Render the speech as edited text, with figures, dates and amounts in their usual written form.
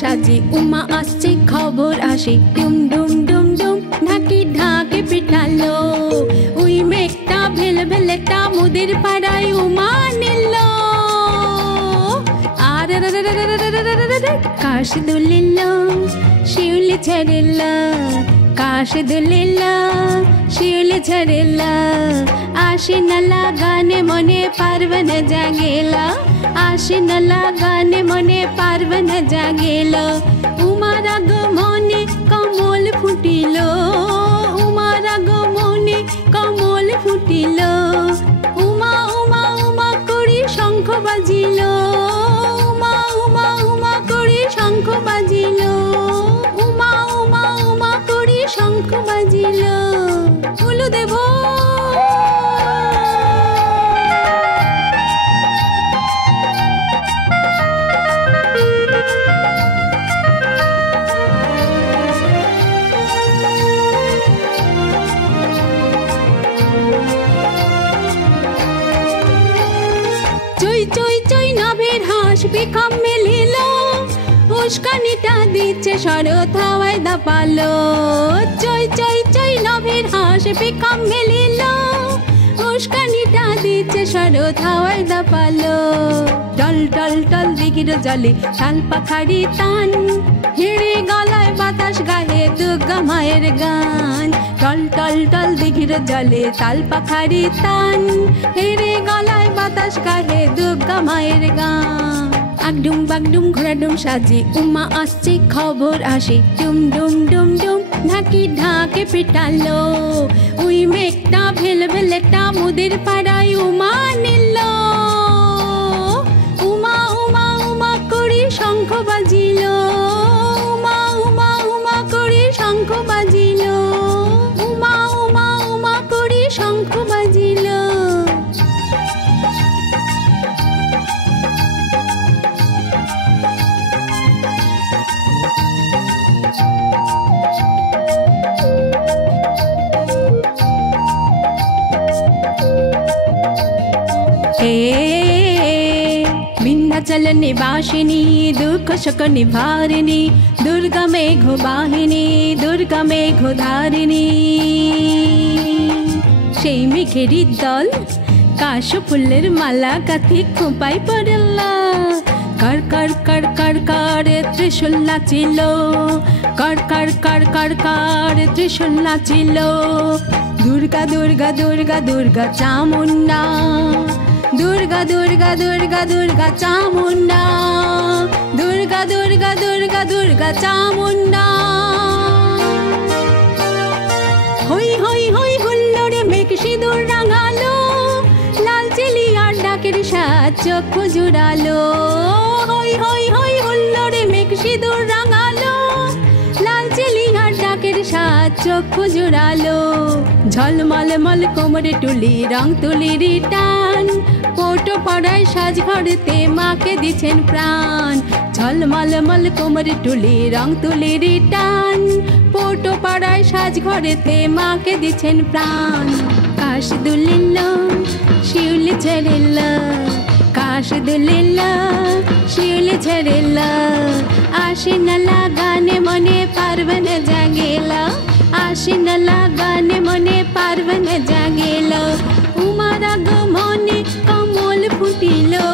সাজি উমা আসছে খবর আসে ডুম ডুম ডুম ডুম ঢাকি ঢাকে পিটালো ওই মেঘটা ভেলে ভেলেটা মুদের পাড়ায় উমা নিল আর কাশ দুলিল শিউলি ঝরেল কাশ দুলিল শিউলি ঝরেল आशी न लगाने मने पार्वन जागेला आशी न लगाने मने पार्वन जागेला उमारा गमने कमल फुटिलो उमारा गमने कमल फुटिलो उमा उमा उमा करी शंख बाजिलो उमा उमा उमा करी शंख बाजिलो उमा उमा उमा करी शंख बाजिलो उलु देव বিকম মিলিল উস্কানিটা দিচ্ছে শরৎ হাওয়ায় দাপালো চই চই চই নভের হাঁস বিকম মিলিল উস্কানিটা দিচ্ছে শরৎ হাওয়ায় দাপালো টল টল টল দিঘির জলে শাল পাখারি টান হিড়ে গলায় বাতাস গায়ে দুর্গা মায়ের গান টল টল টল দিঘির জলে শাল পাখারি টান হিড়ে গলায় বাতাস গায়ে দুর্গা মায়ের গান আগডুম বাগডুম ঘোড়াডুম সাজে উমা আসছে খবর আসে ডুম ডুম ডুম ডুম ঢাকি ঢাকে পিটালো ওই মেঘটা ভেলে ভেলেটা মুদের পাড়ায় উমা নিল উমা উমা উমা করি শঙ্খ বাজিল উমা উমা উমা করি শঙ্খ বাজিল উমা উমা উমা করি শঙ্খ বাজিল विंध्याचल निवासिनी दुख शोक निवारिणी दुर्गा मेघ वाहिनी दुर्गा मेघ धारिणी সেই মেঘেরই দল কাশ ফুলের মালা গাঁথি খোঁপায় পড়ল কর কর কর কর কর ত্রিশূল নাচিল কর কর কর কর কর ত্রিশূল নাচিল দুর্গা দুর্গা দুর্গা দুর্গা চামুন্ডা दुर्गा दुर्गा दुर्गा दुर्गा चामुंडा दुर्गा दुर्गा दुर्गा दुर्गा चामुंडा হই হই হই হুল্লোড়ে মেঘ সিঁদুর রাঙালো লাল চেলিয়ার ডাকের সাজ চক্ষু জুড়ালো হই হই হই হুল্লোড়ে মেঘ সিঁদুর রাঙালো লাল চেলিয়ার ডাকের সাজ চক্ষু জুড়ালো ঝলমল মল কোমরে টুলি রং তুলির টান পোটো পাড়ায় সাজ ঘরেতে মাকে দিছেন প্রাণ ঝলমল মল কোমরে টুলি রং তুলির টান পোটো পাড়ায় সাজ ঘরেতে মাকে দিছেন প্রাণ কাশ দুলিল শিউলি ঝরেল কাশ দুলিল শিউলি ঝরেল आशी न लगाने मने पार्वन जागेला आशी न लगाने मने पार्वन जागेला उमारा गमने कमल फुटिलो।